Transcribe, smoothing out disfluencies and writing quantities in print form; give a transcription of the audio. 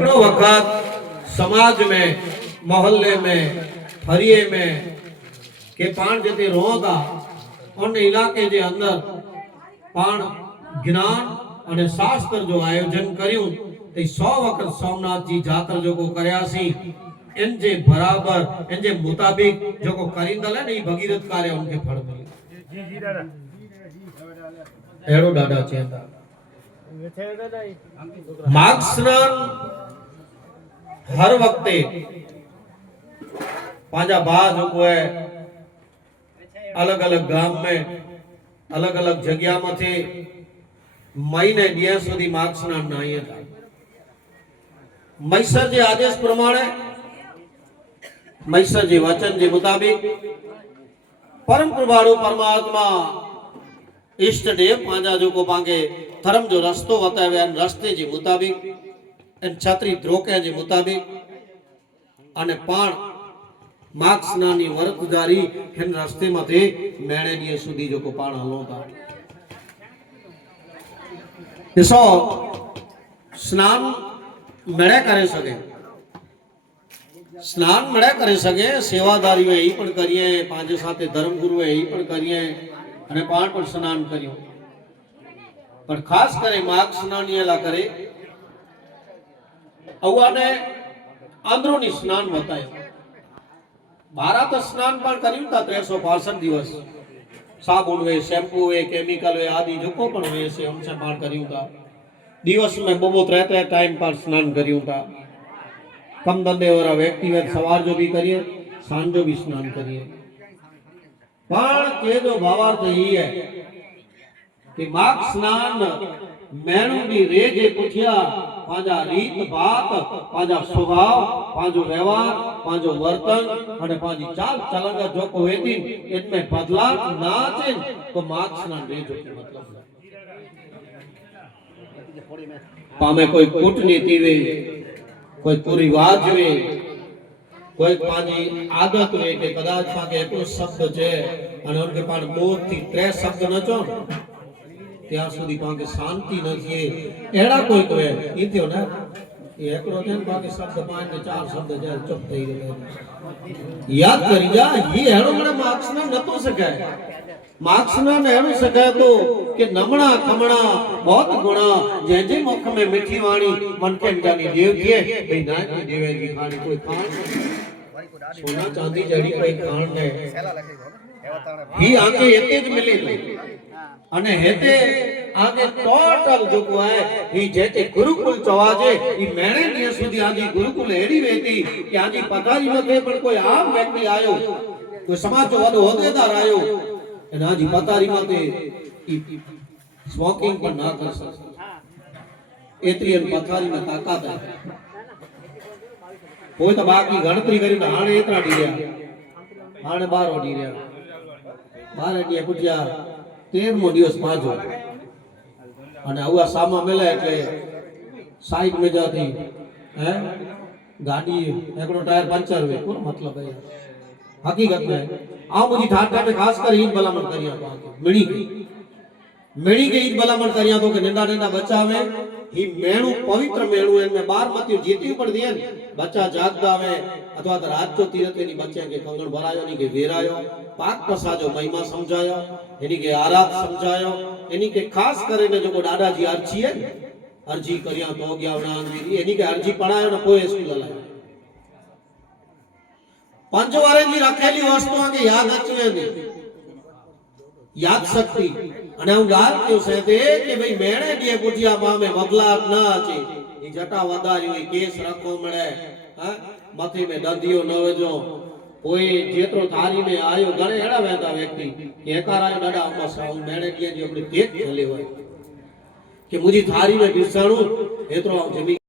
हिकिड़ो वक़्त समाज में मोहल्ले में फरिये में के पाण जिते रोता उन इलाके जे अंदर पाण ज्ञान अने शास्त्र जो आयोजन करियो ते 100 वक़्त सोमनाथ जी जातर जो को करयासी इन जे बराबर इन जे मुताबिक जो को करिंदल है नहीं भगीरथ कार्य उनके फल मिले जी जी दादा एड़ो दादा चेता माघ स्नान हर वक्ते पांजा बा जो को है अलग अलग गांव में अलग अलग जगह में थे महीने दिया सुधी माघ स्नान नाई था मैसर जे आदेश प्रमाणे मैसर जे वचन जे मुताबिक परम प्रभारू परमात्मा इष्ट देव पांजा जो को पांगे धर्म जो रस्तो बताव्या रस्ते जे मुताबिक इन छत्री द्रोके जे मुताबिक अने पाण माघ स्नानी व्रतधारी इन रस्ते मथे मेणे दिए सुधी जो को पाण हलो था इसो स्नान मेणे करे सके स्नान मेणे करे सके सेवादारी में ही पण करिए पांजे साथे धर्म गुरु ही पण करिए अने पाण पण स्नान करियो पर खास करे माघ स्नान एला करे अवाने अंदरूनी स्नान बतायो भारत स्नान पण करियो ता 365 दिवस साबुन वे शैम्पू वे केमिकल वे आदि जो को पण वे से हमसे पाण करियो ता दिवस में बबो 3 टाइम पर स्नान करियो ता कम धंधे वाला व्यक्ति वे सवार जो भी करिए सांझ जो भी स्नान करिए पण के जो भावार्थ ही है कि माघ स्नान मैणु दी रेजे पुछिया पांजा रीत बात पांजा स्वभाव पांजो व्यवहार पांजो वर्तन अने पांजी चाल चलन जो को वेदी इनमें बदलाव ना थे तो माघ स्नान रेजो के मतलब पामे कोई कूटनीति वे कोई कुरिवाज वे कोई पांजी आदत वे के कदाच पाके एटलो शब्द छे अने उनके पाण मोह थी 3 शब्द न चो त्या सुधी पाके शांति न थिए एड़ा कोई कोई ई थियो ने ये एकरो थेन पाके शब्द पाण ने 4 शब्द जे चुप થઈ गए याद करी जा ये एड़ो मने माघ स्नान नतो सके माघ स्नान एड़ो सके तो कि नमणा खमणा बहुत गुणा जे जे मुख में मीठी वाणी मन के जानी देव दिए भई ना की देवे की खानी कोई खान सोना चांदी जड़ी कोई खान ने ही आके एते ज मिली अने हेते आगे टोटल जो को है ही जेते गुरुकुल चवाजे ई मेणे दिया सुधी आजी गुरुकुल एडी वेती कि आजी पधारी मथे पण कोई आम व्यक्ति आयो कोई समाज जो वडो होदेदार आयो एना आजी पधारी मथे ई स्मोकिंग पण ना कर सके एतरी अन पधारी में ताकत है कोई तो बाकी गणतरी करी तो हाणे एतरा डीर्या हाणे 12 डीर्या 12 डी पुटिया 13मो दिवस पाजो અને આવા સામા મેલે એટલે સાઈડ में जाती है गाड़ी एकड़ो टायर पंचर हुए कोन मतलब है हकीकत में आ मुझी ठाट ठाट खास कर ईद भलामण करिया मिणी के ईद भलामण करिया तो के नंदा नंदा बच्चा में ही मेणु पवित्र मेणु इनमें 12 मतियो जीती पड़ दिए बच्चा जागदा में अथवा तो रात जो तीरथ एनी बच्चे के कंगण भरायो नी के वेरायो पाक प्रसाद जो महिमा समझायो एनी के आराध समझायो एनी के खास करे जो को दादाजी अर्जी है अर्जी करिया तो गया उना एनी के अर्जी पढ़ायो न कोई स्कूल लायो पंचवारे जी रखेली वस्तुओं के याद अचवे याद शक्ति અને હું ગાલ ક્યો છે તે કે ભાઈ મેણે દીએ પુઠિયા પામે બદલાવ ના છે ઈ જટા વધારી હોય કેસ રખો મળે હા માથે મે દંધિયો ન વેજો કોઈ જેતરો થારી में आयो गणे एड़ा वेता व्यक्ति के एकाराय दादा बस હું મેણે દીએ જે આપણે કેક ખેલે હોય કે मुझी थारी में बिसाणू एतरो जमी